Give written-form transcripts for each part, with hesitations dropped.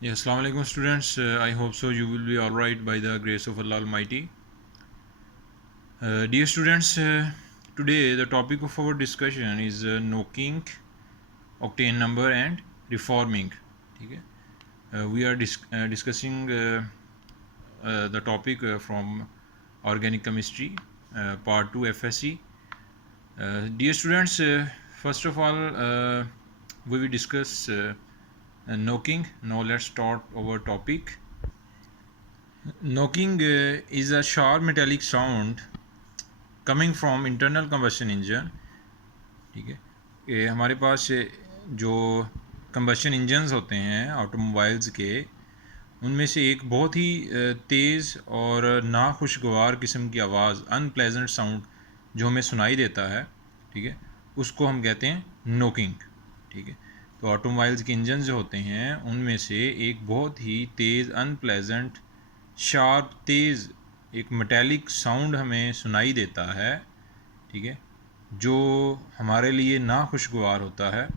Yes, Assalamu alaikum students. I hope so you will be all right by the grace of Allah Almighty. Dear students, today the topic of our discussion is knocking, octane number and reforming. ठीक है? We are discussing the topic from organic chemistry, part 2 FSC. Dear students, first of all, we will discuss knocking. Now let's start our topic. Knocking is a sharp metallic sound coming from internal combustion engine. ठीक है, ये हमारे पास जो combustion engines होते हैं automobiles के, उनमें से एक बहुत ही तेज़ और नाखुशगवार किस्म की आवाज़, अनप्लेजेंट साउंड जो हमें सुनाई देता है, ठीक है, उसको हम कहते हैं नोकिंग. ठीक है, तो ऑटोमोबाइल्स के इंजन जो होते हैं उनमें से एक बहुत ही तेज़, अनप्लेजेंट, शार्प, तेज़ एक मेटालिक साउंड हमें सुनाई देता है, ठीक है, जो हमारे लिए नाखुशगवार होता है,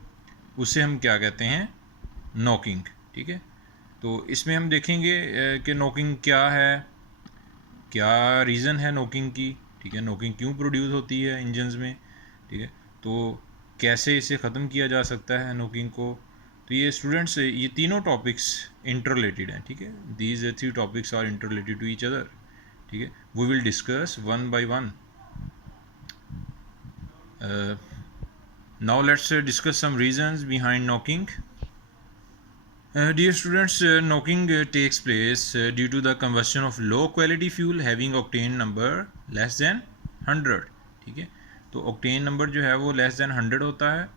उसे हम क्या कहते हैं? नॉकिंग. ठीक है, तो इसमें हम देखेंगे कि नॉकिंग क्या है, क्या रीज़न है नॉकिंग की. ठीक है, नॉकिंग क्यों प्रोड्यूस होती है इंजन्स में. ठीक है, तो कैसे इसे ख़त्म किया जा सकता है नॉकिंग को. तो ये स्टूडेंट्स, ये तीनों टॉपिक्स इंटर रिलेटेड हैं. ठीक है, these three topics are interrelated to each other. ठीक है, we will discuss one by one. Now let's discuss some reasons behind knocking. Dear students, knocking takes place due to the combustion of low quality fuel having octane number less than 100. ठीक है, तो octane number जो है वो less than 100 होता है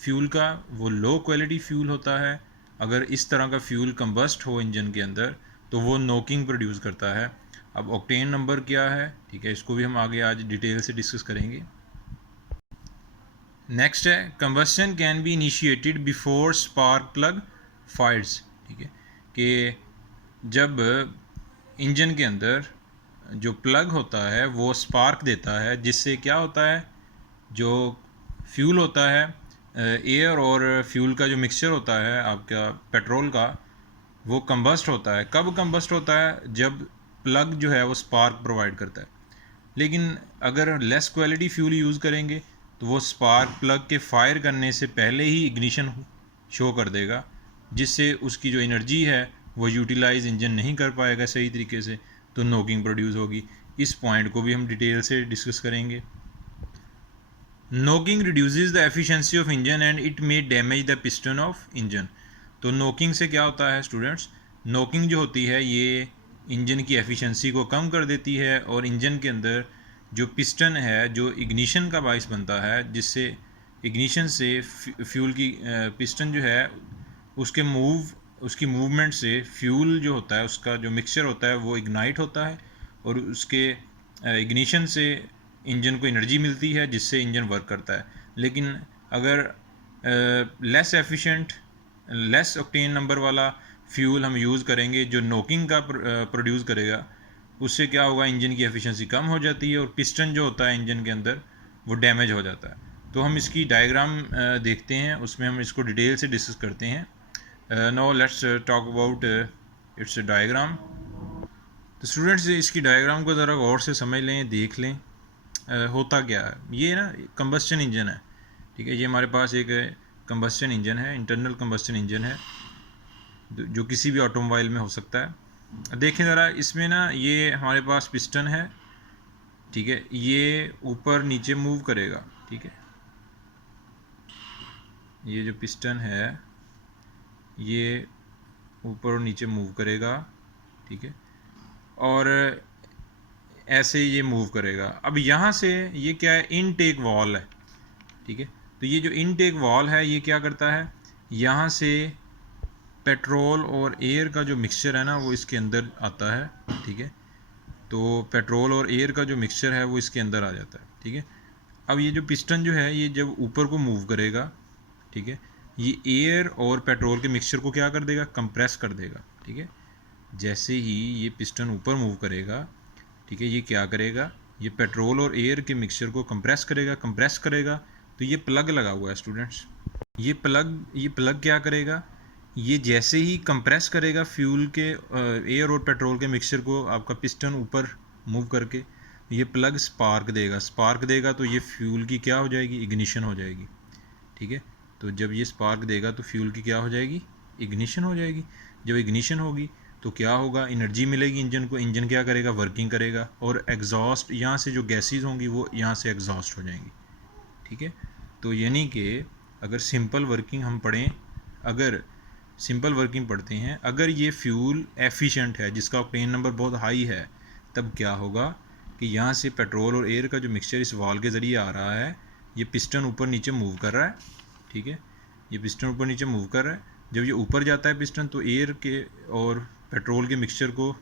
fuel का, वो लो क्वालिटी फ्यूल होता है. अगर इस तरह का फ्यूल कंबस्ट हो इंजन के अंदर तो वो नोकिंग प्रोड्यूस करता है. अब ऑक्टेन नंबर क्या है, ठीक है, इसको भी हम आगे आज डिटेल से डिस्कस करेंगे. नेक्स्ट है, combustion can be initiated before spark plug fires. ठीक है, कि जब इंजन के अंदर जो प्लग होता है वो स्पार्क देता है, जिससे क्या होता है, जो फ्यूल होता है, एयर और फ्यूल का जो मिक्सचर होता है आपका पेट्रोल का, वो कंबस्ट होता है. कब कंबस्ट होता है? जब प्लग जो है वो स्पार्क प्रोवाइड करता है. लेकिन अगर लेस क्वालिटी फ्यूल यूज़ करेंगे तो वो स्पार्क प्लग के फायर करने से पहले ही इग्निशन शो कर देगा, जिससे उसकी जो एनर्जी है वो यूटिलाइज इंजन नहीं कर पाएगा सही तरीके से, तो नोकिंग प्रोड्यूस होगी. इस पॉइंट को भी हम डिटेल से डिस्कस करेंगे. Knocking reduces the efficiency of engine and it may damage the piston of engine. तो नोकिंग से क्या होता है स्टूडेंट्स? नोकिंग जो होती है ये इंजन की एफिशिएंसी को कम कर देती है, और इंजन के अंदर जो पिस्टन है, जो इग्निशन का बाइस बनता है, जिससे इग्निशन से फ्यूल की पिस्टन जो है उसकी मूवमेंट से फ्यूल जो होता है, उसका जो मिक्सचर होता है वो इग्नाइट होता है, और उसके इग्निशन से इंजन को एनर्जी मिलती है, जिससे इंजन वर्क करता है. लेकिन अगर less efficient, less octane number वाला फ्यूल हम यूज़ करेंगे जो नोकिंग का प्रोड्यूस करेगा, उससे क्या होगा, इंजन की एफिशिएंसी कम हो जाती है और पिस्टन जो होता है इंजन के अंदर वो डैमेज हो जाता है. तो हम इसकी डायग्राम देखते हैं, उसमें हम इसको डिटेल से डिस्कस करते हैं. Now let's talk about it's diagram. तो स्टूडेंट्स, इसकी डायग्राम को ज़रा गौर से समझ लें, देख लें. होता क्या है, ये ना कंबस्चन इंजन है. ठीक है, ये हमारे पास एक कंबस्चन इंजन है, इंटरनल कंबस्चन इंजन है, जो किसी भी ऑटोमोबाइल में हो सकता है. देखें ज़रा, इसमें ना ये हमारे पास पिस्टन है. ठीक है, ये ऊपर नीचे मूव करेगा. ठीक है, ये जो पिस्टन है ये ऊपर और नीचे मूव करेगा. ठीक है, और ऐसे ये मूव करेगा. अब यहाँ से ये क्या है, इनटेक वॉल है. ठीक है, तो ये जो इनटेक वॉल है ये क्या करता है, यहाँ से पेट्रोल और एयर का जो मिक्सचर है ना वो इसके अंदर आता है. ठीक है, तो पेट्रोल और एयर का जो मिक्सचर है वो इसके अंदर आ जाता है. ठीक है, अब ये जो पिस्टन जो है ये जब ऊपर को मूव करेगा, ठीक है, ये एयर और पेट्रोल के मिक्सचर को क्या कर देगा, कंप्रेस कर देगा. ठीक है, जैसे ही ये पिस्टन ऊपर मूव करेगा, ठीक है, ये क्या करेगा, ये पेट्रोल और एयर के मिक्सचर को कंप्रेस करेगा. तो ये प्लग लगा हुआ है स्टूडेंट्स. ये प्लग क्या करेगा, ये जैसे ही कंप्रेस करेगा फ्यूल के एयर और पेट्रोल के मिक्सचर को, आपका पिस्टन ऊपर मूव करके ये प्लग स्पार्क देगा तो ये फ्यूल की क्या हो जाएगी, इग्निशन हो जाएगी। ठीक है, तो जब ये स्पार्क देगा तो फ्यूल की क्या हो जाएगी, इग्निशन हो जाएगी। जब इग्निशन होगी तो क्या होगा, एनर्जी मिलेगी इंजन को, इंजन क्या करेगा, वर्किंग करेगा, और एग्जॉस्ट यहाँ से जो गैसेज होंगी वो यहाँ से एग्जॉस्ट हो जाएंगी। ठीक है, तो यानी कि अगर सिंपल वर्किंग हम पढ़ें, अगर सिंपल वर्किंग पढ़ते हैं, अगर ये फ्यूल एफिशिएंट है जिसका ऑक्टेन नंबर बहुत हाई है, तब क्या होगा कि यहाँ से पेट्रोल और एयर का जो मिक्सचर इस वाल के ज़रिए आ रहा है, ये पिस्टन ऊपर नीचे मूव कर रहा है। ठीक है, ये पिस्टन ऊपर नीचे मूव कर रहा है। जब ये ऊपर जाता है पिस्टन तो एयर के और पेट्रोल के मिक्सचर को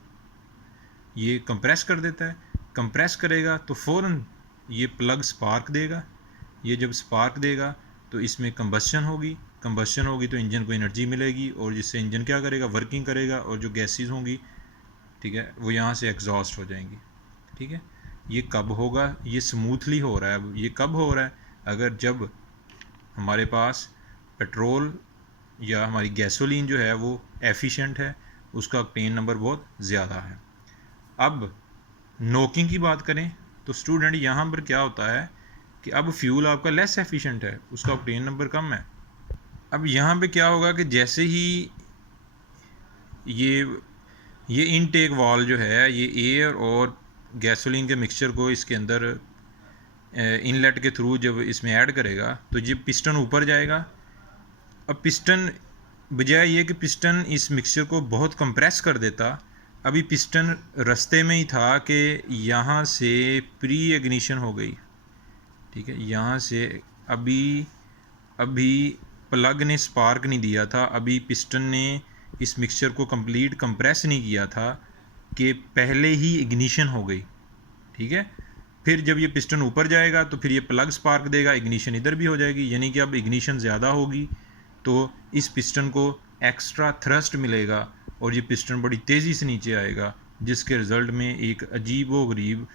ये कंप्रेस कर देता है। कंप्रेस करेगा तो फ़ौरन ये प्लग स्पार्क देगा। ये जब स्पार्क देगा तो इसमें कंबशन होगी तो इंजन को एनर्जी मिलेगी, और जिससे इंजन क्या करेगा, वर्किंग करेगा, और जो गैसेस होंगी, ठीक है, वो यहाँ से एग्जॉस्ट हो जाएंगी। ठीक है, ये कब होगा, ये स्मूथली हो रहा है। अब ये कब हो रहा है, अगर जब हमारे पास पेट्रोल या हमारी गैसोलीन जो है वो एफिशिएंट है, उसका ऑक्टेन नंबर बहुत ज़्यादा है। अब नोकिंग की बात करें तो स्टूडेंट यहाँ पर क्या होता है कि अब फ्यूल आपका लेस एफिशिएंट है, उसका ऑक्टेन नंबर कम है। अब यहाँ पे क्या होगा कि जैसे ही ये इनटेक वाल जो है ये एयर और गैसोलीन के मिक्सचर को इसके अंदर इनलेट के थ्रू जब इसमें ऐड करेगा तो ये पिस्टन ऊपर जाएगा। अब पिस्टन, बजाय ये कि पिस्टन इस मिक्सचर को बहुत कंप्रेस कर देता, अभी पिस्टन रास्ते में ही था कि यहाँ से प्री इग्निशन हो गई। ठीक है, यहाँ से अभी प्लग ने स्पार्क नहीं दिया था, अभी पिस्टन ने इस मिक्सचर को कंप्लीट कंप्रेस नहीं किया था कि पहले ही इग्निशन हो गई। ठीक है, फिर जब ये पिस्टन ऊपर जाएगा तो फिर ये प्लग स्पार्क देगा, इग्निशन इधर भी हो जाएगी, यानी कि अब इग्निशन ज़्यादा होगी तो इस पिस्टन को एक्स्ट्रा थ्रस्ट मिलेगा और ये पिस्टन बड़ी तेज़ी से नीचे आएगा, जिसके रिज़ल्ट में एक अजीब व गरीब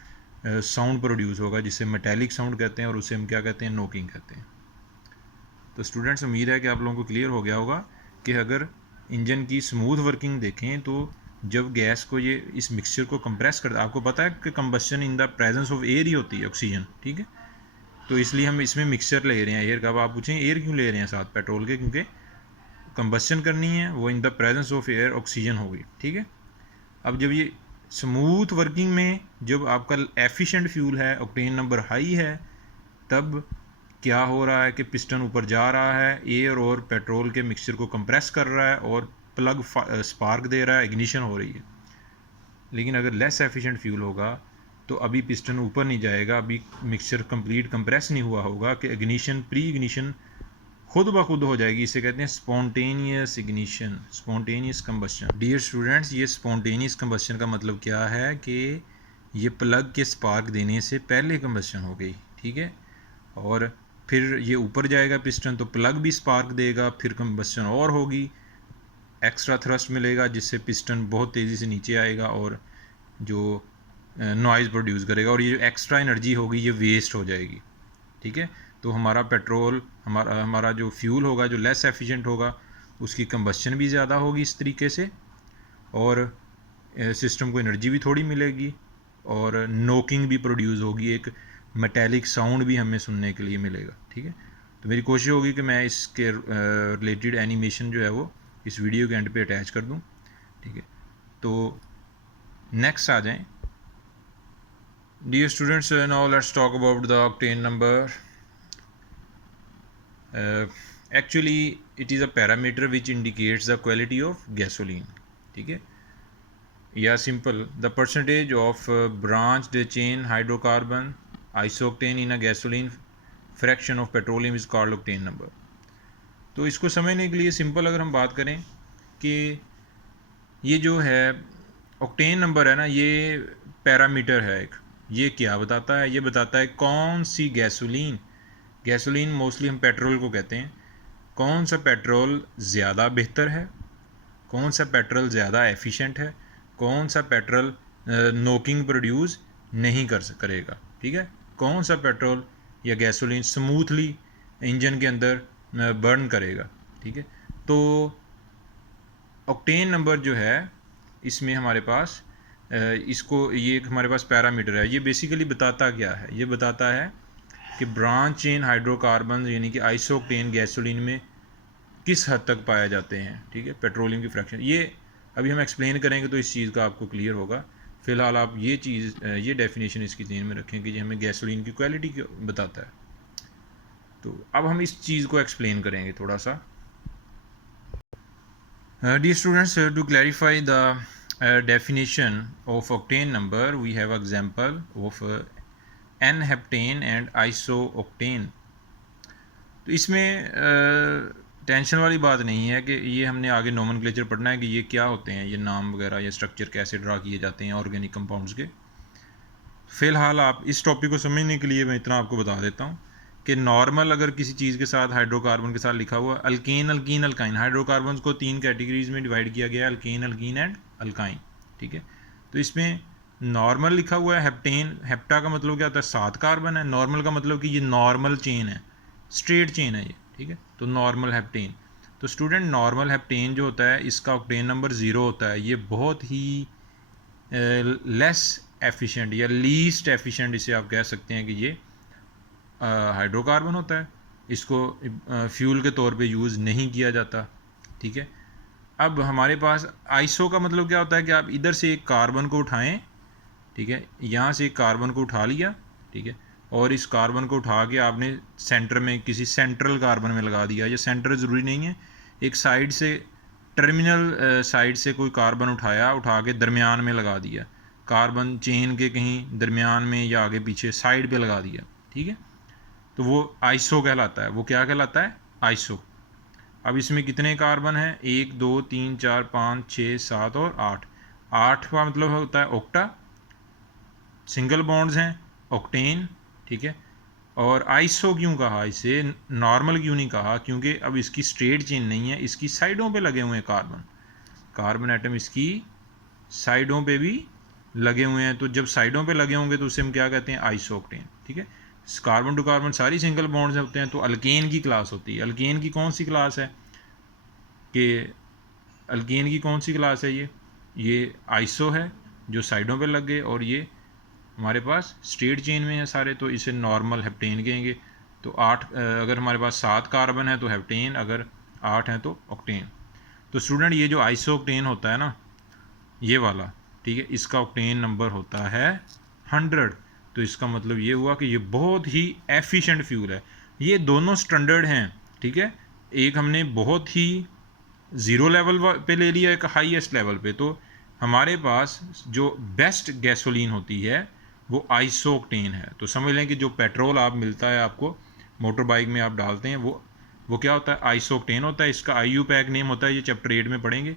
साउंड प्रोड्यूस होगा जिसे मेटेलिक साउंड कहते हैं, और उसे हम क्या कहते हैं, नोकिंग कहते हैं। तो स्टूडेंट्स, उम्मीद है कि आप लोगों को क्लियर हो गया होगा कि अगर इंजन की स्मूथ वर्किंग देखें तो जब गैस को ये इस मिक्सचर को कंप्रेस कर, आपको पता है कि combustion in the presence of air ही होती है, ऑक्सीजन। ठीक है, तो इसलिए हम इसमें मिक्सचर ले रहे हैं एयर का। अब आप पूछें एयर क्यों ले रहे हैं साथ पेट्रोल के, क्योंकि कंबशन करनी है, वो इन the presence of air oxygen होगी। ठीक है, अब जब ये स्मूथ वर्किंग में जब आपका एफिशिएंट फ्यूल है, ऑक्टेन नंबर हाई है, तब क्या हो रहा है कि पिस्टन ऊपर जा रहा है, एयर और पेट्रोल के मिक्सचर को कंप्रेस कर रहा है और प्लग स्पार्क दे रहा है, इग्निशन हो रही है। लेकिन अगर लेस एफिशिएंट फ्यूल होगा तो अभी पिस्टन ऊपर नहीं जाएगा, अभी मिक्सचर कंप्लीट कंप्रेस नहीं हुआ होगा कि इग्निशन, प्री इग्निशन खुद ब खुद हो जाएगी। इसे कहते हैं spontaneous ignition, spontaneous combustion. Dear students, ये स्पॉन्टेनियस कंबशन का मतलब क्या है कि ये प्लग के स्पार्क देने से पहले कंबशन हो गई। ठीक है, और फिर ये ऊपर जाएगा पिस्टन तो प्लग भी स्पार्क देगा, फिर कंबशन और होगी, एक्स्ट्रा थ्रस्ट मिलेगा जिससे पिस्टन बहुत तेज़ी से नीचे आएगा और जो नॉइज़ प्रोड्यूस करेगा, और ये जो एक्स्ट्रा एनर्जी होगी ये वेस्ट हो जाएगी। ठीक है, तो हमारा पेट्रोल, हमारा जो फ्यूल होगा जो लेस एफिशिएंट होगा, उसकी कंबशन भी ज़्यादा होगी इस तरीके से, और सिस्टम को एनर्जी भी थोड़ी मिलेगी, और नोकिंग भी प्रोड्यूस होगी, एक मेटेलिक साउंड भी हमें सुनने के लिए मिलेगा। ठीक है, तो मेरी कोशिश होगी कि मैं इसके रिलेटेड एनिमेशन जो है वो इस वीडियो के एंड पे अटैच कर दूं। ठीक है, तो नेक्स्ट आ जाएं। Dear students, now let's talk about the octane number. Actually it is a parameter which indicates the quality of gasoline. ठीक है, या simple the percentage of branched chain hydrocarbon isooctane in a gasoline fraction of petroleum is called octane number. तो इसको समझने के लिए simple अगर हम बात करें कि ये जो है ऑक्टेन नंबर है ना, ये पैरामीटर है एक, ये क्या बताता है, ये बताता है कौन सी गैसोलीन, गैसोलीन मोस्टली हम पेट्रोल को कहते हैं, कौन सा पेट्रोल ज़्यादा बेहतर है, कौन सा पेट्रोल ज़्यादा एफिशिएंट है, कौन सा पेट्रोल नोकिंग प्रोड्यूस नहीं करेगा। ठीक है, कौन सा पेट्रोल या गैसोलीन स्मूथली इंजन के अंदर बर्न करेगा। ठीक है, तो ऑक्टेन नंबर जो है इसमें हमारे पास इसको ये एक हमारे पास पैरामीटर है। ये बेसिकली बताता क्या है, ये बताता है कि ब्रांच चेन हाइड्रोकार्बन यानी कि आइसोक्टेन गैसोलीन में किस हद तक पाए जाते हैं। ठीक है, पेट्रोलियम की फ्रैक्शन ये अभी हम एक्सप्लेन करेंगे तो इस चीज़ का आपको क्लियर होगा। फ़िलहाल आप ये चीज़ ये डेफिनेशन इसकी ध्यान में रखें कि ये हमें गैसोलीन की क्वालिटी बताता है। तो अब हम इस चीज़ को एक्सप्लेन करेंगे थोड़ा सा। Dear students, to clarify the definition of octane number, we have example of N-heptane and iso-octane. तो इसमें टेंशन वाली बात नहीं है कि ये हमने आगे नोमेनक्लेचर पढ़ना है कि ये क्या होते हैं, ये नाम वगैरह या स्ट्रक्चर कैसे ड्रा किए जाते हैं ऑर्गेनिक कंपाउंड्स के। फ़िलहाल आप इस टॉपिक को समझने के लिए मैं इतना आपको बता देता हूँ कि नॉर्मल अगर किसी चीज़ के साथ हाइड्रोकार्बन के साथ लिखा हुआ अल्केन, अल्कीन, अल्काइन, हाइड्रोकार्बन को 3 कैटेगरीज में डिवाइड किया गया है, अल्केन, अल्कीन एंड अल्काइन। ठीक है, तो इसमें नॉर्मल लिखा हुआ है हेप्टेन। हेप्टा का मतलब क्या होता है, 7 कार्बन है। नॉर्मल का मतलब कि ये नॉर्मल चेन है, स्ट्रेट चेन है ये। ठीक है, तो नॉर्मल हेप्टेन। तो स्टूडेंट नॉर्मल हेप्टेन जो होता है इसका ऑक्टेन नंबर 0 होता है। ये बहुत ही लेस एफिशिएंट या लीस्ट एफिशिएंट इसे आप कह सकते हैं कि ये हाइड्रोकार्बन होता है। इसको फ्यूल के तौर पे यूज़ नहीं किया जाता। ठीक है, अब हमारे पास आइसो का मतलब क्या होता है कि आप इधर से एक कार्बन को उठाएं। ठीक है, यहाँ से एक कार्बन को उठा लिया। ठीक है, और इस कार्बन को उठा के आपने सेंटर में किसी सेंट्रल कार्बन में लगा दिया। ये सेंटर ज़रूरी नहीं है, एक साइड से टर्मिनल साइड से कोई कार्बन उठाया, उठा के दरमियान में लगा दिया, कार्बन चेन के कहीं दरमियान में या आगे पीछे साइड पे लगा दिया। ठीक है, तो वो आइसो कहलाता है। वो क्या कहलाता है, आइसो। अब इसमें कितने कार्बन हैं, 1 2 3 4 5 6 7 और 8। 8 का मतलब होता है ऑक्टा, सिंगल बॉन्ड्स हैं, ऑक्टेन। ठीक है, और आइसो क्यों कहा, इसे नॉर्मल क्यों नहीं कहा, क्योंकि अब इसकी स्ट्रेट चेन नहीं है, इसकी साइडों पे लगे हुए हैं कार्बन। कार्बन एटम इसकी साइडों पे भी लगे हुए हैं। तो जब साइडों पे लगे होंगे तो उसे हम क्या कहते हैं, आइसोक्टेन। ठीक है, कार्बन टू कार्बन सारी सिंगल बॉन्ड्स होते हैं तो अल्केन की क्लास होती है। अल्केन की कौन सी क्लास है कि अल्केन की कौन सी क्लास है, ये आइसो है जो साइडों पे लग गए, और ये हमारे पास स्ट्रेट चेन में है सारे, तो इसे नॉर्मल हेप्टेन कहेंगे। तो 8 अगर हमारे पास 7 कार्बन है तो हेप्टेन, अगर 8 हैं तो ऑक्टेन। तो स्टूडेंट ये जो आइसोक्टेन होता है ना, ये वाला, ठीक है, इसका ऑक्टेन नंबर होता है 100। तो इसका मतलब ये हुआ कि ये बहुत ही एफिशिएंट फ्यूल है। ये दोनों स्टैंडर्ड हैं। ठीक है, एक हमने बहुत ही ज़ीरो लेवल पे ले लिया, एक हाईएस्ट लेवल पे। तो हमारे पास जो बेस्ट गैसोलीन होती है वो आइसोक्टेन है। तो समझ लें कि जो पेट्रोल आप मिलता है आपको मोटर बाइक में आप डालते हैं वो क्या होता है, आइसोक्टेन होता है। इसका आईयू पैक नेम होता है, ये चैप्टर 8 में पढ़ेंगे,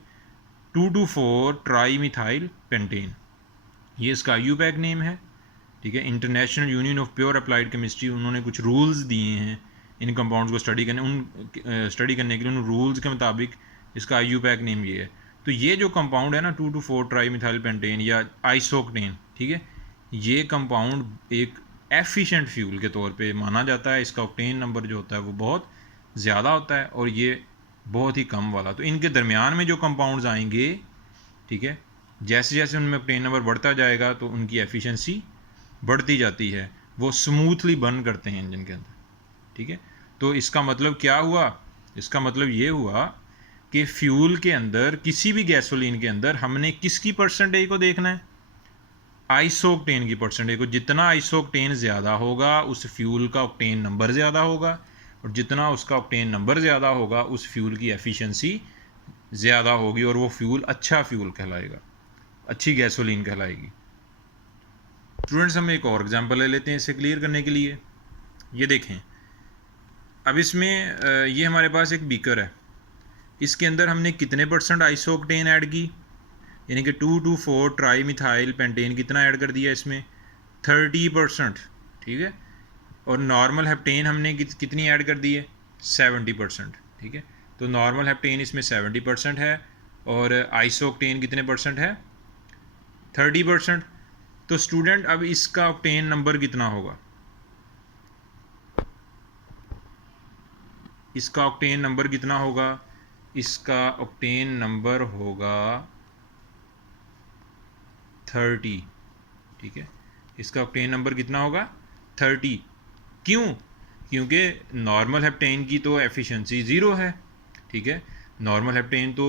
2,2,4 ट्राई मिथाइल पेंटेन, ये इसका आईयू पैक नेम है। ठीक है, international union of pure applied chemistry, उन्होंने कुछ रूल्स दिए हैं इन कंपाउंड्स को स्टडी करने के लिए। उन रूल्स के मुताबिक इसका आईयू पैक नेम ये है। तो ये जो कंपाउंड है ना, 2,2,4 ट्राई मिथाइल पेंटेन या आइसोक्टेन, ठीक है, ये कंपाउंड एक एफिशिएंट फ्यूल के तौर पे माना जाता है। इसका ऑक्टेन नंबर जो होता है वो बहुत ज़्यादा होता है और ये बहुत ही कम वाला। तो इनके दरमियान में जो कंपाउंड्स आएंगे, ठीक है, जैसे जैसे उनमें ऑक्टेन नंबर बढ़ता जाएगा तो उनकी एफिशिएंसी बढ़ती जाती है, वो स्मूथली बर्न करते हैं इंजन के अंदर। ठीक है, तो इसका मतलब क्या हुआ, इसका मतलब ये हुआ कि फ्यूल के अंदर, किसी भी गैसोलीन के अंदर हमने किसकी परसेंटेज को देखना है, आइसोक्टेन की परसेंटेज को। जितना आइसोक्टेन ज़्यादा होगा उस फ्यूल का ऑक्टेन नंबर ज़्यादा होगा, और जितना उसका ऑक्टेन नंबर ज़्यादा होगा उस फ्यूल की एफिशिएंसी ज़्यादा होगी, और वो फ्यूल अच्छा फ्यूल कहलाएगा, अच्छी गैसोलीन कहलाएगी। स्टूडेंट्स हम एक और एग्जांपल ले लेते हैं इसे क्लियर करने के लिए। ये देखें, अब इसमें ये हमारे पास एक बीकर है, इसके अंदर हमने कितने परसेंट आइसोक्टेन ऐड की, यानी कि 2,2,4 ट्राई मिथाइल पेंटेन कितना ऐड कर दिया इसमें, 30%। ठीक है, और नॉर्मल हेप्टेन हमने कितनी ऐड कर दी है, 70%। ठीक है, तो नॉर्मल हेप्टेन इसमें 70% है और आइसोक्टेन कितने परसेंट है, 30%। तो स्टूडेंट अब इसका ऑक्टेन नंबर कितना होगा, इसका ऑक्टेन नंबर कितना होगा, इसका ऑक्टेन नंबर होगा 30, ठीक है। इसका ऑक्टेन नंबर कितना होगा? 30। क्यों? क्योंकि नॉर्मल हेप्टेन की तो एफिशिएंसी ज़ीरो है, ठीक है। नॉर्मल हेप्टेन तो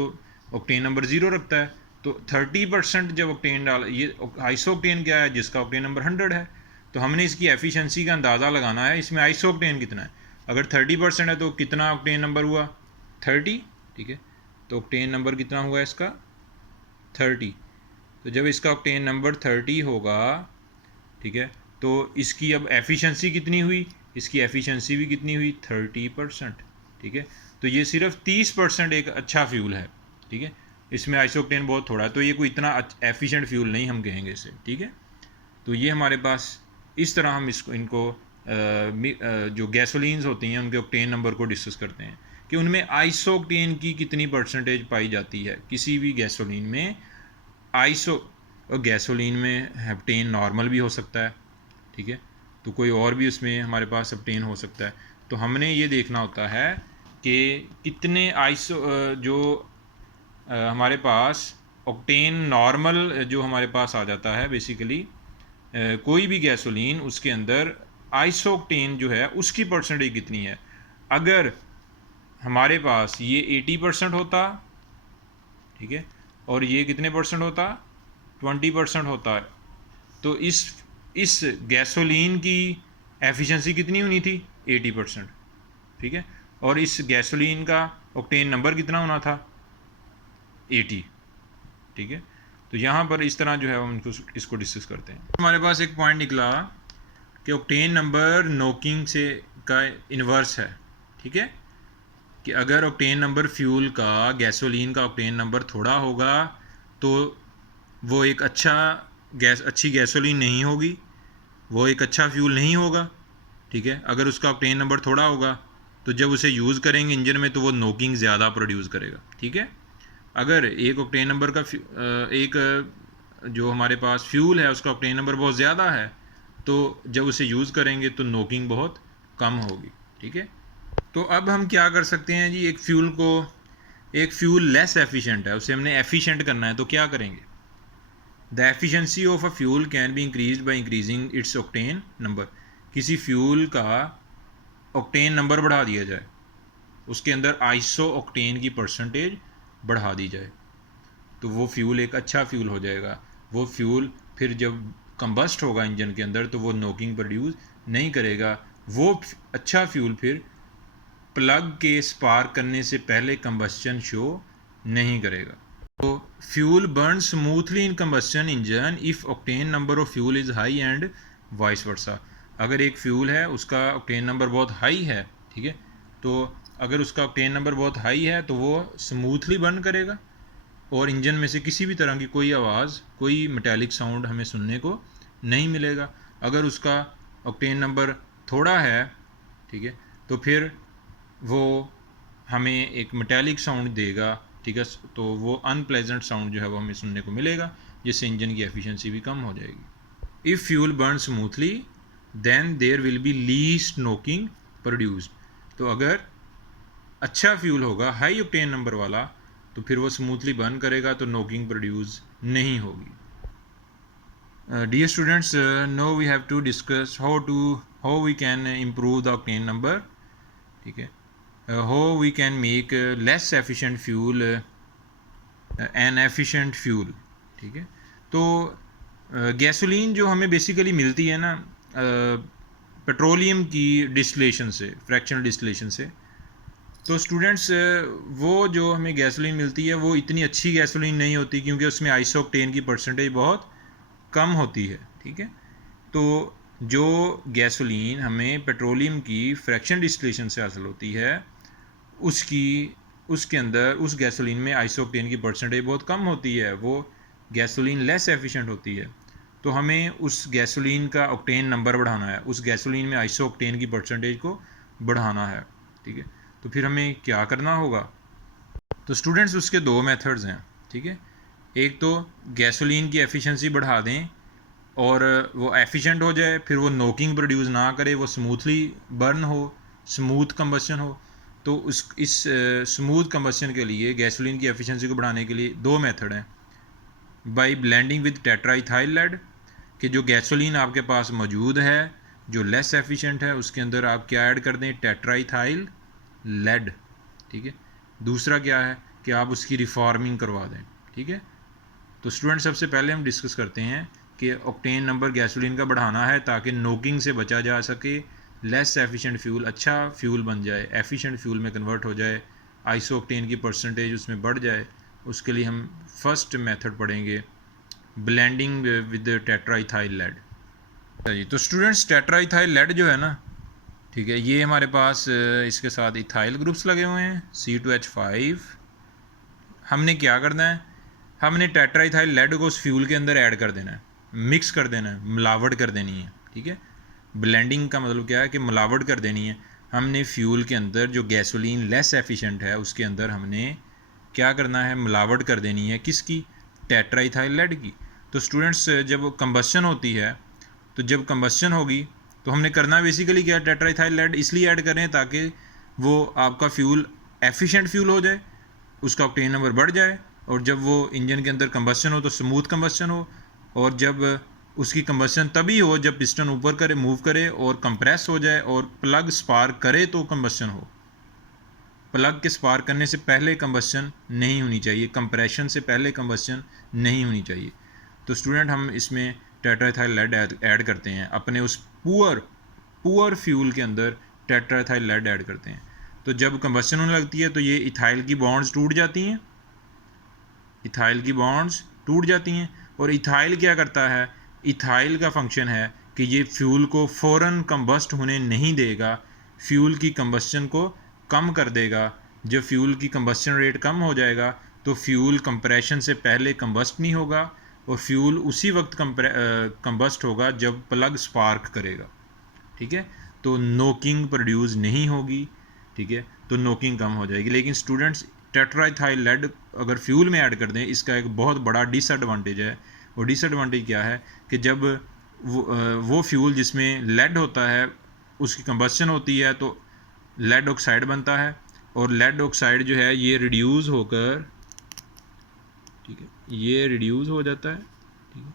ऑक्टेन नंबर ज़ीरो रखता है, तो 30% जब ऑक्टेन डाल, ये आइसोक्टेन क्या है जिसका ऑक्टेन नंबर 100 है, तो हमने इसकी एफिशिएंसी का अंदाज़ा लगाना है इसमें आइसोक्टेन कितना है। अगर 30% है तो कितना ऑक्टेन नंबर हुआ? 30, ठीक है। तो ऑक्टेन नंबर कितना हुआ इसका? 30। तो जब इसका ऑक्टेन नंबर 30 होगा, ठीक है, तो इसकी अब एफिशिएंसी कितनी हुई? इसकी एफिशिएंसी भी कितनी हुई? 30%, ठीक है। तो ये सिर्फ 30% एक अच्छा फ्यूल है, ठीक है। इसमें आइसोक्टेन बहुत थोड़ा है, तो ये कोई इतना एफिशिएंट फ्यूल नहीं हम कहेंगे इसे, ठीक है। तो ये हमारे पास इस तरह हम इनको जो गैसोलीन्स होती हैं उनके ऑक्टेन नंबर को डिस्कस करते हैं कि उनमें आइसोक्टेन की कितनी परसेंटेज पाई जाती है। किसी भी गैसोलीन में आइसो, और गैसोलीन में हेप्टेन नॉर्मल भी हो सकता है, ठीक है, तो कोई और भी उसमें हमारे पास हेप्टेन हो सकता है। तो हमने ये देखना होता है कि कितने जो हमारे पास ऑक्टेन नॉर्मल जो हमारे पास आ जाता है बेसिकली कोई भी गैसोलीन, उसके अंदर आइसोक्टेन जो है उसकी परसेंटेज कितनी है। अगर हमारे पास ये 80% होता, ठीक है, और ये कितने परसेंट होता? 20% होता है, तो इस गैसोलीन की एफिशिएंसी कितनी होनी थी? 80%, ठीक है। और इस गैसोलीन का ऑक्टेन नंबर कितना होना था? 80, ठीक है। तो यहाँ पर इस तरह जो है हम इसको डिस्कस करते हैं। हमारे पास एक पॉइंट निकला कि ऑक्टेन नंबर नोकिंग से का इन्वर्स है, ठीक है, कि अगर ऑक्टेन नंबर फ्यूल का, गैसोलीन का ऑक्टेन नंबर थोड़ा होगा तो वो एक अच्छी गैसोलीन नहीं होगी, वो एक अच्छा फ्यूल नहीं होगा, ठीक है। अगर उसका ऑक्टेन नंबर थोड़ा होगा तो जब उसे यूज़ करेंगे इंजन में तो वो नोकिंग ज़्यादा प्रोड्यूस करेगा, ठीक है। अगर एक ऑक्टेन नंबर का एक जो हमारे पास फ्यूल है उसका ऑक्टेन नंबर बहुत ज़्यादा है तो जब उसे यूज़ करेंगे तो नोकिंग बहुत कम होगी, ठीक है। तो अब हम क्या कर सकते हैं जी, एक फ्यूल लेस एफिशिएंट है, उसे हमने एफिशिएंट करना है, तो क्या करेंगे? The efficiency of a fuel can be increase by increasing its octane number. किसी फ्यूल का ऑक्टेन नंबर बढ़ा दिया जाए, उसके अंदर आइसो ऑक्टेन की परसेंटेज बढ़ा दी जाए, तो वो फ्यूल एक अच्छा फ्यूल हो जाएगा। वो फ्यूल फिर जब कंबस्ट होगा इंजन के अंदर तो वो नोकिंग प्रोड्यूस नहीं करेगा। वो अच्छा फ्यूल फिर प्लग के स्पार्क करने से पहले कंबस्चन शो नहीं करेगा। तो fuel burn smoothly in combustion engine if octane number of fuel is high and vice versa. अगर एक फ्यूल है उसका ऑक्टेन नंबर बहुत हाई है, ठीक है, तो अगर उसका ऑक्टेन नंबर बहुत हाई है तो वो स्मूथली बर्न करेगा और इंजन में से किसी भी तरह की कोई आवाज़, कोई मेटालिक साउंड हमें सुनने को नहीं मिलेगा। अगर उसका ऑक्टेन नंबर थोड़ा है, ठीक है, तो फिर वो हमें एक मेटालिक साउंड देगा, ठीक है, तो वो अनप्लेजेंट साउंड जो है वो हमें सुनने को मिलेगा, जिससे इंजन की एफिशिएंसी भी कम हो जाएगी। If fuel burn smoothly then there will be least knocking produced. तो अगर अच्छा फ्यूल होगा हाई ऑक्टेन नंबर वाला तो फिर वो स्मूथली बर्न करेगा तो नोकिंग प्रोड्यूस नहीं होगी। Dear students, no we have to discuss how we can improve the octane number, ठीक है, how we can make less efficient fuel an efficient fuel, ठीक है। तो गैसोलीन जो हमें बेसिकली मिलती है ना पेट्रोलियम की डिस्टिलेशन से, फ्रैक्शनल डिस्टिलेशन से, तो स्टूडेंट्स वो जो हमें गैसोलीन मिलती है वो इतनी अच्छी गैसोलीन नहीं होती क्योंकि उसमें आइसोक्टेन की परसेंटेज बहुत कम होती है, ठीक है। तो जो गैसोलीन हमें पेट्रोलियम की फ्रैक्शनल डिस्टिलेशन से हासिल होती है उसके अंदर उस गैसोलीन में आइसोक्टेन की परसेंटेज बहुत कम होती है, वो गैसोलीन लेस एफिशिएंट होती है। तो हमें उस गैसोलीन का ऑक्टेन नंबर बढ़ाना है, उस गैसोलीन में आइसोक्टेन की परसेंटेज को बढ़ाना है, ठीक है। तो फिर हमें क्या करना होगा? तो स्टूडेंट्स उसके दो मेथड्स हैं, ठीक है। एक तो गैसोलीन की एफिशिएंसी बढ़ा दें और वो एफिशिएंट हो जाए, फिर वो नोकिंग प्रोड्यूस ना करे, वो स्मूथली बर्न हो, स्मूथ कंबस्शन हो। तो इस स्मूथ कंबस्शन के लिए गैसोलीन की एफिशिएंसी को बढ़ाने के लिए दो मेथड हैं। By blending with tetraethyl lead, कि जो गैसोलीन आपके पास मौजूद है जो लेस एफिशिएंट है उसके अंदर आप क्या ऐड कर दें, टेट्राइथाइल लेड, ठीक है। दूसरा क्या है कि आप उसकी रिफॉर्मिंग करवा दें, ठीक है। तो स्टूडेंट सबसे पहले हम डिस्कस करते हैं कि ऑक्टेन नंबर गैसोलीन का बढ़ाना है ताकि नोकिंग से बचा जा सके, लेस एफिशिएंट फ्यूल अच्छा फ्यूल बन जाए, एफिशिएंट फ्यूल में कन्वर्ट हो जाए, आइसो ऑक्टेन की परसेंटेज उसमें बढ़ जाए। उसके लिए हम फर्स्ट मेथड पढ़ेंगे ब्लेंडिंग विद टेट्राइथाइल लेड। जी, तो स्टूडेंट्स टेट्राइथाइल लेड जो है ना, ठीक है, ये हमारे पास इसके साथ इथाइल ग्रुप्स लगे हुए हैं C2H5। हमने क्या करना है, हमने टेट्राइथाइल लेड को उस फ्यूल के अंदर ऐड कर देना है, मिक्स कर देना है, मिलावट कर देनी है, ठीक है। ब्लेंडिंग का मतलब क्या है कि मिलावट कर देनी है। हमने फ्यूल के अंदर जो गैसोलीन लेस एफिशिएंट है उसके अंदर हमने क्या करना है, मिलावट कर देनी है, किसकी, टेट्राइथाइल लेड की। तो स्टूडेंट्स जब कंबस्शन होती है, तो जब कंबस्शन होगी तो हमने करना बेसिकली क्या, टेट्राइथाइल लेड इसलिए ऐड करें ताकि वो आपका फ्यूल एफिशिएंट फ्यूल हो जाए, उसका ऑक्टेन नंबर बढ़ जाए, और जब वो इंजन के अंदर कंबस्शन हो तो स्मूथ कंबस्शन हो, और जब उसकी कंबस्शन तभी हो जब पिस्टन ऊपर करे, मूव करे और कंप्रेस हो जाए और प्लग स्पार्क करे तो कंबस्शन हो। प्लग के स्पार्क करने से पहले कंबस्शन नहीं होनी चाहिए, कंप्रेशन से पहले कंबस्शन नहीं होनी चाहिए। तो स्टूडेंट हम इसमें टेट्राइथाइल लेड ऐड करते हैं, अपने उस पुअर फ्यूल के अंदर टेट्राइथाइल लेड ऐड करते हैं। तो जब कंबस्शन होने लगती है तो ये इथाइल की बॉन्ड्स टूट जाती हैं, इथाइल की बॉन्ड्स टूट जाती हैं, और इथाइल क्या करता है, इथाइल का फंक्शन है कि ये फ्यूल को फ़ौरन कंबस्ट होने नहीं देगा, फ्यूल की कंबस्शन को कम कर देगा। जब फ्यूल की कंबस्शन रेट कम हो जाएगा तो फ्यूल कंप्रेशन से पहले कंबस्ट नहीं होगा, और फ्यूल उसी वक्त कंबस्ट होगा जब प्लग स्पार्क करेगा, ठीक है। तो नोकिंग प्रोड्यूस नहीं होगी, ठीक है, तो नोकिंग कम हो जाएगी। लेकिन स्टूडेंट्स टेट्राइथाइल लेड अगर फ्यूल में ऐड कर दें, इसका एक बहुत बड़ा डिसएडवांटेज है। और डिसएडवांटेज क्या है कि जब वो फ्यूल जिसमें लेड होता है उसकी कंबस्शन होती है तो लेड ऑक्साइड बनता है, और लेड ऑक्साइड जो है ये रिड्यूस होकर, ठीक है, ये रिड्यूस हो जाता है, ठीक है।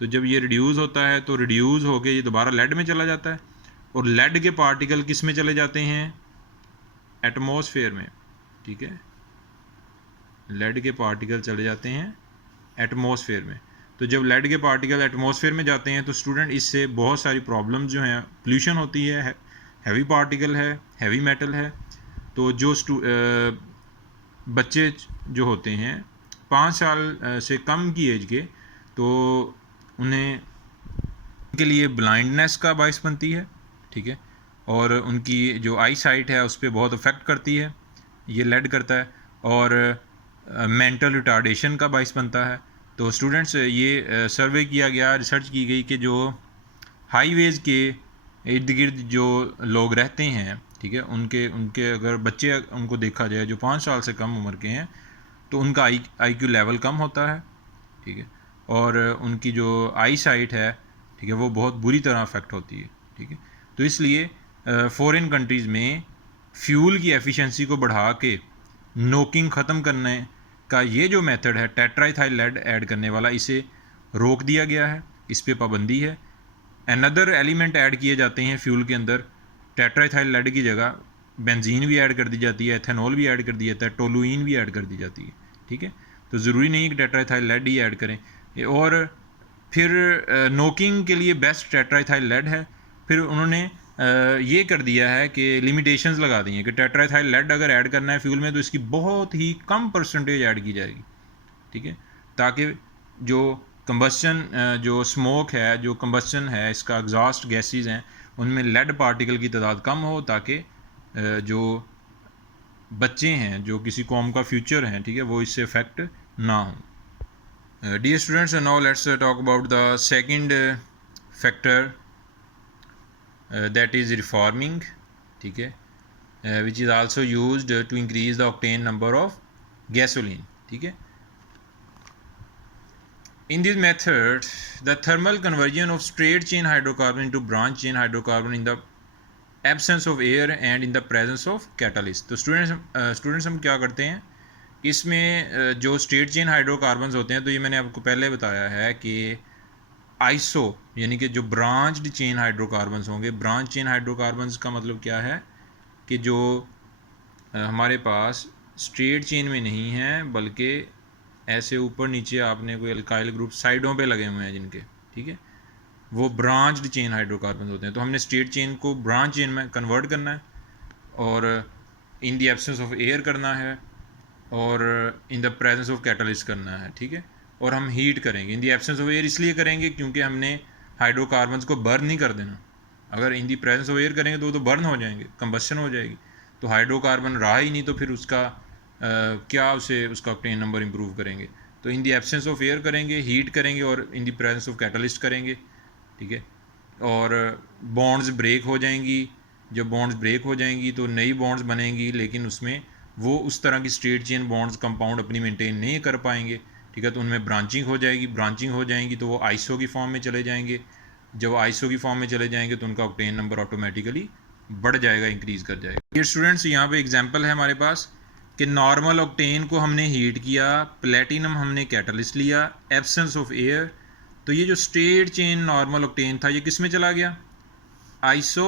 तो जब ये रिड्यूस होता है तो रिड्यूस होकर ये दोबारा लेड में चला जाता है, और लेड के पार्टिकल किस में चले जाते हैं, एटमॉस्फेयर में, ठीक है, लेड के पार्टिकल चले जाते हैं एटमॉस्फेयर में। तो जब लेड के पार्टिकल एटमॉस्फेयर में जाते हैं तो स्टूडेंट इससे बहुत सारी प्रॉब्लम्स जो हैं, पोल्यूशन होती है, हैवी पार्टिकल है, हैवी मेटल है। तो जो बच्चे जो होते हैं 5 साल से कम की एज के, तो उन्हें उनके लिए ब्लाइंडनेस का बायस बनती है, ठीक है, और उनकी जो आई साइट है उस पर बहुत इफ़ेक्ट करती है, ये लेड करता है, और मेंटल रिटार्डेशन का बायस बनता है। तो स्टूडेंट्स ये सर्वे किया गया, रिसर्च की गई कि जो हाईवेज़ के इर्द गिर्द जो लोग रहते हैं, ठीक है, उनके अगर बच्चे उनको देखा जाए जो 5 साल से कम उम्र के हैं, तो उनका IQ लेवल कम होता है, ठीक है, और उनकी जो आई साइट है, ठीक है, वो बहुत बुरी तरह अफेक्ट होती है, ठीक है। तो इसलिए फॉरेन कंट्रीज़ में फ्यूल की एफिशिएंसी को बढ़ा के नोकिंग ख़त्म करने का ये जो मेथड है टेट्राइथाइल लेड ऐड करने वाला, इसे रोक दिया गया है, इस पर पाबंदी है। अनदर एलिमेंट ऐड किए जाते हैं फ्यूल के अंदर, टेट्राइथाइल लेड की जगह बेंजीन भी ऐड कर दी जाती है, एथेनॉल भी ऐड कर दिया जाता है, टोलुइन भी ऐड कर दी जाती है, ठीक है। तो ज़रूरी नहीं है कि टेट्राइथाइल लेड ही ऐड करें। और फिर नोकिंग के लिए बेस्ट टेट्राइथाइल लेड है। फिर उन्होंने ये कर दिया है कि लिमिटेशंस लगा दी हैं कि टेट्राइथाइल लेड अगर ऐड करना है फ्यूल में तो इसकी बहुत ही कम परसेंटेज ऐड की जाएगी, ठीक है, ताकि जो कंबस्शन जो स्मोक है, जो कंबस्शन है, इसका एग्जॉस्ट गैसेस हैं, उनमें लेड पार्टिकल की तादाद कम हो, ताकि जो बच्चे हैं, जो किसी कौम का फ्यूचर हैं, ठीक है, वो इससे अफेक्ट ना हो। Dear students, now let's talk about the second factor, that is reforming, ठीक है, which is also used to increase the octane number of gasoline, ठीक है। In this method, the thermal conversion of straight chain hydrocarbon into branch chain hydrocarbon in the absence of air and in the presence of catalyst. तो students हम क्या करते हैं इसमें, जो straight chain hydrocarbons होते हैं, तो ये मैंने आपको पहले बताया है कि आइसो यानी कि जो ब्रांच्ड चेन हाइड्रोकार्बन्स होंगे, ब्रांच चेन हाइड्रोकार्बन्स का मतलब क्या है कि जो हमारे पास स्ट्रेट चेन में नहीं है बल्कि ऐसे ऊपर नीचे आपने कोई अल्काइल ग्रुप साइडों पे लगे हुए हैं जिनके, ठीक है, वो ब्रांच्ड चेन हाइड्रोकार्बन होते हैं। तो हमने स्ट्रेट चेन को ब्रांच चेन में कन्वर्ट करना है और in the absence of air करना है और इन द प्रेजेंस ऑफ कैटलिस्ट करना है, ठीक है। और हम हीट करेंगे। In the absence of air इसलिए करेंगे क्योंकि हमने हाइड्रोकार्बन्स को बर्न नहीं कर देना। अगर इन द प्रेजेंस ऑफ एयर करेंगे तो वो तो बर्न हो जाएंगे, कंबस्शन हो जाएगी, तो हाइड्रोकार्बन रहा ही नहीं, तो फिर उसका क्या उसे उसका ऑक्टेन नंबर इंप्रूव करेंगे। तो in the absence of air करेंगे, हीट करेंगे और इन द प्रेजेंस ऑफ कैटलिस्ट करेंगे, ठीक है। और बॉन्ड्स ब्रेक हो जाएंगी। जब बॉन्ड्स ब्रेक हो जाएंगी तो नई बॉन्ड्स बनेंगी, लेकिन उसमें वो उस तरह की स्ट्रेट चेन बॉन्ड्स कंपाउंड अपनी मेंटेन नहीं कर पाएंगे, ठीक है। तो उनमें ब्रांचिंग हो जाएगी, ब्रांचिंग हो जाएंगी तो वो आइसो की फॉर्म में चले जाएंगे। जब आइसो की फॉर्म में चले जाएंगे तो उनका ऑक्टेन नंबर ऑटोमेटिकली बढ़ जाएगा, इंक्रीज़ कर जाएगा। ये स्टूडेंट्स यहाँ पे एग्जांपल है हमारे पास कि नॉर्मल ऑक्टेन को हमने हीट किया, प्लेटिनम हमने कैटलिस्ट लिया, एब्सेंस ऑफ एयर, तो ये जो स्ट्रेट चेन नॉर्मल ऑक्टेन था ये किस में चला गया, आइसो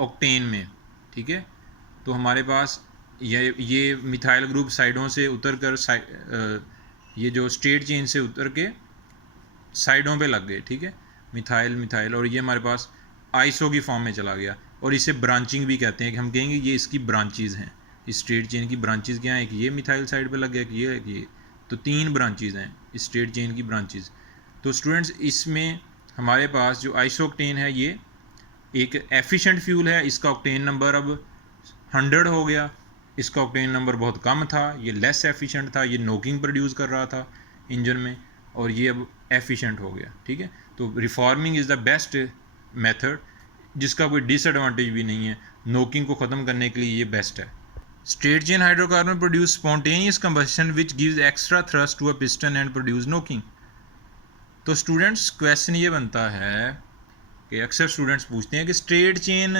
ऑक्टेन में, ठीक है। तो हमारे पास ये मिथाइल ग्रुप साइडों से उतर कर ये जो स्ट्रेट चेन से उतर के साइडों पे लग गए, ठीक है, मिथाइल मिथाइल, और ये हमारे पास आइसो की फॉर्म में चला गया। और इसे ब्रांचिंग भी कहते हैं कि हम कहेंगे ये इसकी ब्रांचेज हैं, इस स्ट्रेट चेन की ब्रांचेज क्या हैं, एक ये मिथाइल साइड पे लग गया, एक ये, तो 3 ब्रांचेज हैं इस स्ट्रेट चेन की ब्रांचेज। तो स्टूडेंट्स इसमें हमारे पास जो आइसो ऑक्टेन है ये एक एफिशिएंट फ्यूल है, इसका ऑक्टेन नंबर अब 100 हो गया। इसका ऑक्टेन नंबर बहुत कम था, ये लेस एफिशिएंट था, ये नोकिंग प्रोड्यूस कर रहा था इंजन में, और ये अब एफिशिएंट हो गया, ठीक है। तो reforming is the best method, जिसका कोई डिसएडवांटेज भी नहीं है, नोकिंग को ख़त्म करने के लिए ये बेस्ट है। Straight chain hydrocarbon produce spontaneous combustion which gives extra thrust to a piston and produce knocking. तो स्टूडेंट्स क्वेश्चन ये बनता है कि अक्सर स्टूडेंट्स पूछते हैं कि स्ट्रेट चेन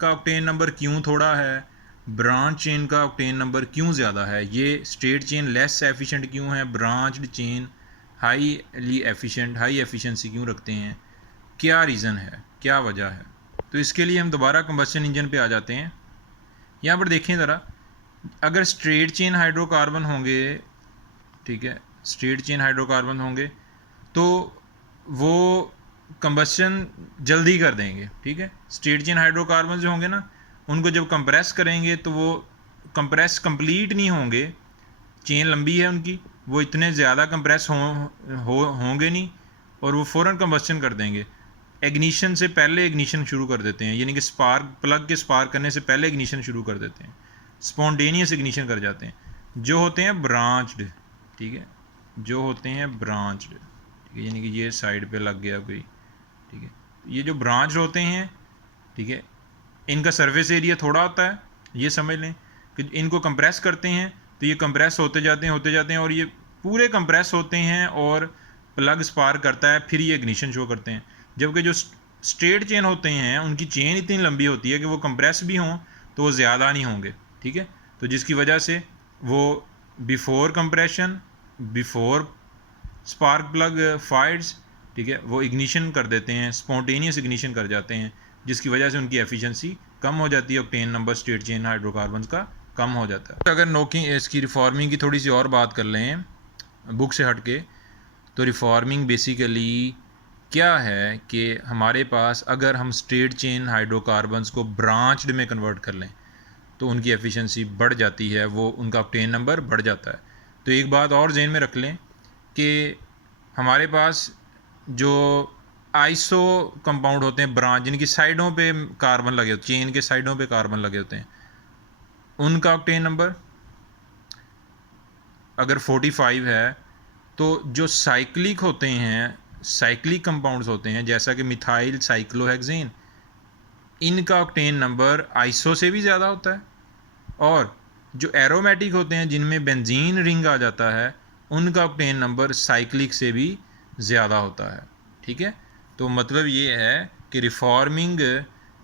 का ऑक्टेन नंबर क्यों थोड़ा है, ब्रांच चेन का ऑक्टेन नंबर क्यों ज़्यादा है, ये स्ट्रेट चेन लेस एफिशिएंट क्यों है, branched chain highly efficient high efficiency क्यों रखते हैं, क्या रीज़न है, क्या वजह है। तो इसके लिए हम दोबारा कंबस्शन इंजन पे आ जाते हैं। यहाँ पर देखें ज़रा, अगर स्ट्रेट चेन हाइड्रोकार्बन होंगे, ठीक है, स्ट्रेट चेन हाइड्रोकार्बन होंगे तो वो कंबस्शन जल्दी कर देंगे, ठीक है। स्ट्रेट चेन हाइड्रोकार्बन जो होंगे ना, उनको जब कंप्रेस करेंगे तो वो कंप्रेस कंप्लीट नहीं होंगे, चेन लंबी है उनकी, वो इतने ज़्यादा कंप्रेस होंगे नहीं और वो फ़ौरन कंबस्शन कर देंगे। इग्निशन से पहले इग्निशन शुरू कर देते हैं, यानी कि स्पार्क प्लग के स्पार्क करने से पहले इग्निशन शुरू कर देते हैं, स्पॉन्टेनियस इग्निशन कर जाते हैं। जो होते हैं ब्रांच्ड, ठीक है, जो होते हैं ब्रांच्ड, ठीक है, यानी कि ये साइड पे लग गया कोई, ठीक है, ये जो ब्रांच होते हैं, ठीक है, इनका सरफेस एरिया थोड़ा होता है, ये समझ लें कि इनको कंप्रेस करते हैं तो ये कंप्रेस होते जाते हैं और ये पूरे कंप्रेस होते हैं और प्लग स्पार्क करता है, फिर ये इग्निशन शो करते हैं। जबकि जो स्ट्रेट चेन होते हैं उनकी चेन इतनी लंबी होती है कि वो कंप्रेस भी हों तो वो ज़्यादा नहीं होंगे, ठीक है। तो जिसकी वजह से वो before compression, before spark plug fires, ठीक है, वो इग्निशन कर देते हैं, स्पॉन्टेनियस इग्निशन कर जाते हैं, जिसकी वजह से उनकी एफिशिएंसी कम हो जाती है, octane number straight chain hydrocarbons का कम हो जाता है। अगर नोकिंग इसकी रिफॉर्मिंग की थोड़ी सी और बात कर लें बुक से हट के, तो रिफॉर्मिंग बेसिकली क्या है कि हमारे पास अगर हम स्ट्रेट चेन हाइड्रोकार्बन्स को ब्रांच्ड में कन्वर्ट कर लें तो उनकी एफिशिएंसी बढ़ जाती है, वो उनका ऑक्टेन नंबर बढ़ जाता है। तो एक बात और जहन में रख लें कि हमारे पास जो आइसो कंपाउंड होते हैं ब्रांच, जिनकी साइडों पे कार्बन लगे होते, चेन के साइडों पे कार्बन लगे होते हैं, उनका ऑक्टेन नंबर अगर 45 है, तो जो साइक्लिक होते हैं, साइक्लिक कंपाउंड्स होते हैं जैसा कि मिथाइल साइक्लोहेक्सेन, इनका ऑक्टेन नंबर आइसो से भी ज़्यादा होता है। और जो एरोमेटिक होते हैं जिनमें बेंजीन रिंग आ जाता है, उनका ऑक्टेन नंबर साइक्लिक से भी ज़्यादा होता है, ठीक है। तो मतलब ये है कि रिफॉर्मिंग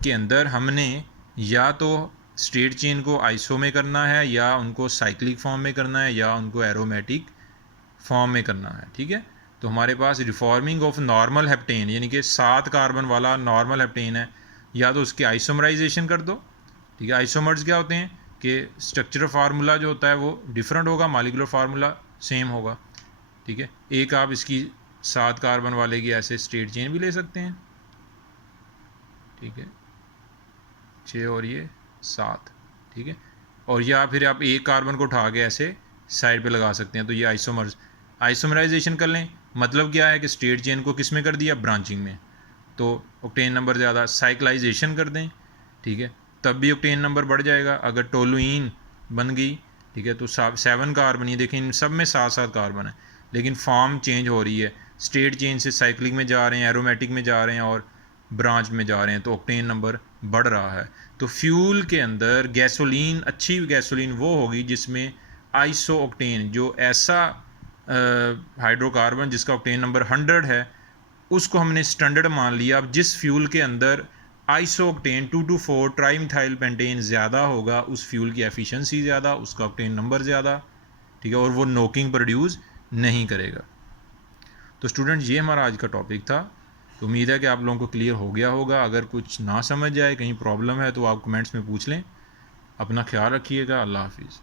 के अंदर हमने या तो स्ट्रेट चेन को आइसो में करना है, या उनको साइक्लिक फॉर्म में करना है, या उनको एरोमेटिक फॉर्म में करना है। ठीक है, तो हमारे पास रिफॉर्मिंग ऑफ नॉर्मल हेप्टेन यानी कि 7 कार्बन वाला नॉर्मल हेप्टेन है, या तो उसके आइसोमराइजेशन कर दो। ठीक है, आइसोमर्स क्या होते हैं कि स्ट्रक्चर फार्मूला जो होता है वो डिफरेंट होगा, मॉलिक्यूलर फार्मूला सेम होगा। ठीक है, एक आप इसकी 7 कार्बन वाले की ऐसे स्ट्रेट चेन भी ले सकते हैं। ठीक है, 6 और ये 7। ठीक है, और या फिर आप एक कार्बन को उठा के ऐसे साइड पे लगा सकते हैं। तो ये आइसोमराइजेशन कर लें, मतलब क्या है कि स्ट्रेट चेन को किस में कर दिया, ब्रांचिंग में, तो ऑक्टेन नंबर ज़्यादा। साइक्लाइजेशन कर दें, ठीक है, तब भी ऑक्टेन नंबर बढ़ जाएगा। अगर टोलुइन बन गई, ठीक है, तो 7 कार्बन, ये देखें इन सब में 7-7 कार्बन है, लेकिन फॉर्म चेंज हो रही है, स्ट्रेट चेन से साइक्लिक में जा रहे हैं, एरोमेटिक में जा रहे हैं और ब्रांच में जा रहे हैं, तो ऑक्टेन नंबर बढ़ रहा है। तो फ्यूल के अंदर गैसोलीन, अच्छी गैसोलीन वो होगी जिसमें आइसो ऑक्टेन, जो ऐसा हाइड्रोकार्बन जिसका ऑक्टेन नंबर 100 है, उसको हमने स्टैंडर्ड मान लिया। अब जिस फ्यूल के अंदर आइसो ऑक्टेन 2,2,4 ट्राईमिथाइल पेंटेन ज़्यादा होगा, उस फ्यूल की एफिशिएंसी ज़्यादा, उसका ऑक्टेन नंबर ज़्यादा। ठीक है, और वो नोकिंग प्रोड्यूस नहीं करेगा। तो स्टूडेंट, ये हमारा आज का टॉपिक था। तो उम्मीद है कि आप लोगों को क्लियर हो गया होगा। अगर कुछ ना समझ आए, कहीं प्रॉब्लम है, तो आप कमेंट्स में पूछ लें। अपना ख्याल रखिएगा। अल्लाह हाफिज़।